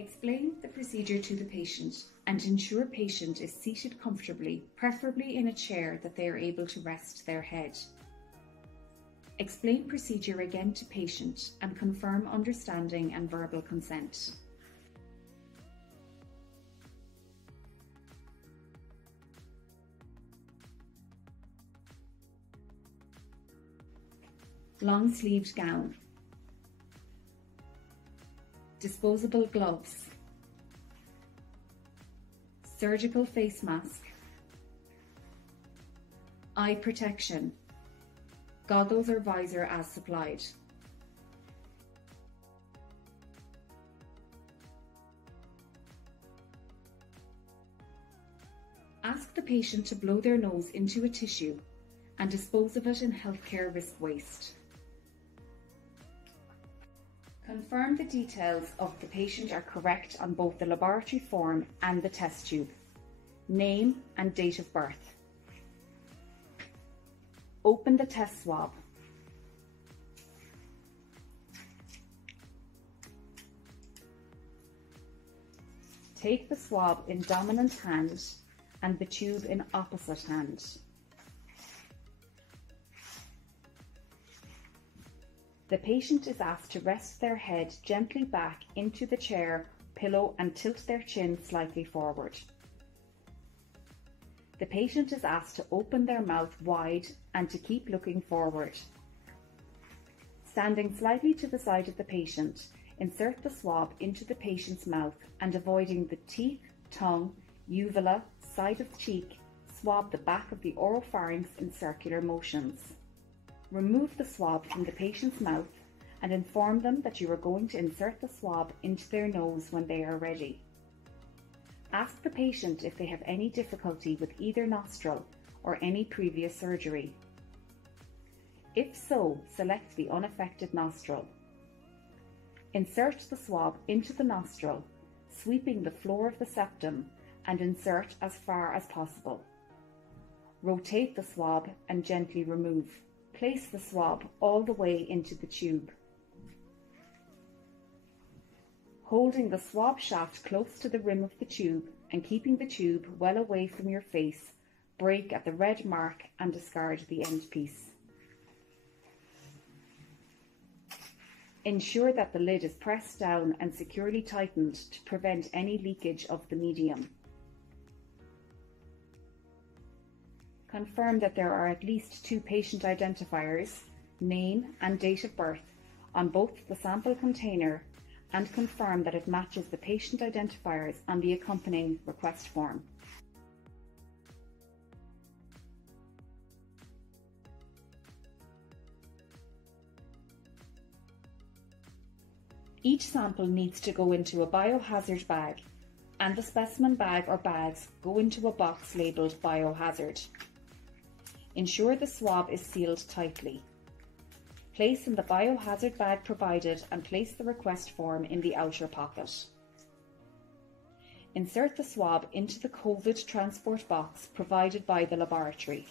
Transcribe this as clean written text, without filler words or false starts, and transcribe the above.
Explain the procedure to the patient and ensure patient is seated comfortably, preferably in a chair that they are able to rest their head. Explain procedure again to patient and confirm understanding and verbal consent. Long-sleeved gown. Disposable gloves. Surgical face mask. Eye protection. Goggles or visor as supplied. Ask the patient to blow their nose into a tissue and dispose of it in healthcare risk waste. Confirm the details of the patient are correct on both the laboratory form and the test tube. Name and date of birth. Open the test swab. Take the swab in dominant hand and the tube in opposite hand. The patient is asked to rest their head gently back into the chair, pillow, and tilt their chin slightly forward. The patient is asked to open their mouth wide and to keep looking forward. Standing slightly to the side of the patient, insert the swab into the patient's mouth and avoiding the teeth, tongue, uvula, side of cheek, swab the back of the oropharynx in circular motions. Remove the swab from the patient's mouth and inform them that you are going to insert the swab into their nose when they are ready. Ask the patient if they have any difficulty with either nostril or any previous surgery. If so, select the unaffected nostril. Insert the swab into the nostril, sweeping the floor of the septum, and insert as far as possible. Rotate the swab and gently remove. Place the swab all the way into the tube. Holding the swab shaft close to the rim of the tube and keeping the tube well away from your face, break at the red mark and discard the end piece. Ensure that the lid is pressed down and securely tightened to prevent any leakage of the medium. Confirm that there are at least 2 patient identifiers, name and date of birth, on both the sample container and confirm that it matches the patient identifiers on the accompanying request form. Each sample needs to go into a biohazard bag, and the specimen bag or bags go into a box labelled biohazard. Ensure the swab is sealed tightly. Place in the biohazard bag provided and place the request form in the outer pocket. Insert the swab into the COVID transport box provided by the laboratory.